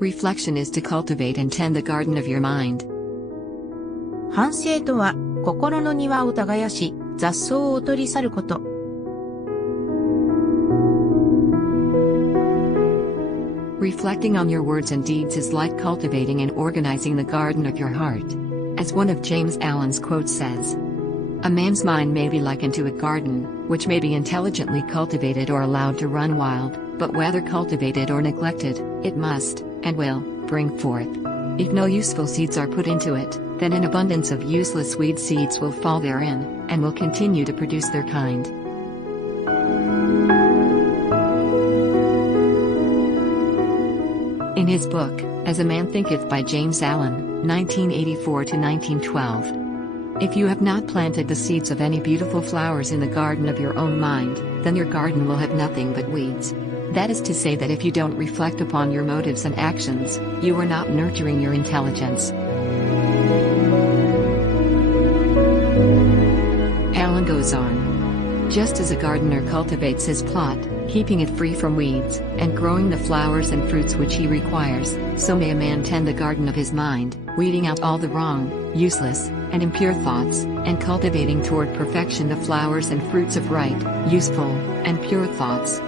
Reflection is to cultivate and tend the garden of your mind. 反省とは心の庭を耕し、雑草を取り去ること。Reflecting on your words and deeds is like cultivating and organizing the garden of your heart. As one of James Allen's quotes says, "A man's mind may be likened to a garden, which may be intelligently cultivated or allowed to run wild, but whether cultivated or neglected, it must, and will, bring forth. If no useful seeds are put into it, then an abundance of useless weed seeds will fall therein, and will continue to produce their kind." In his book, As a Man Thinketh by James Allen, 1984 to 1912. If you have not planted the seeds of any beautiful flowers in the garden of your own mind, then your garden will have nothing but weeds. That is to say that if you don't reflect upon your motives and actions, you are not nurturing your intelligence. Allen goes on. Just as a gardener cultivates his plot, keeping it free from weeds, and growing the flowers and fruits which he requires, so may a man tend the garden of his mind, weeding out all the wrong, useless, and impure thoughts, and cultivating toward perfection the flowers and fruits of right, useful, and pure thoughts.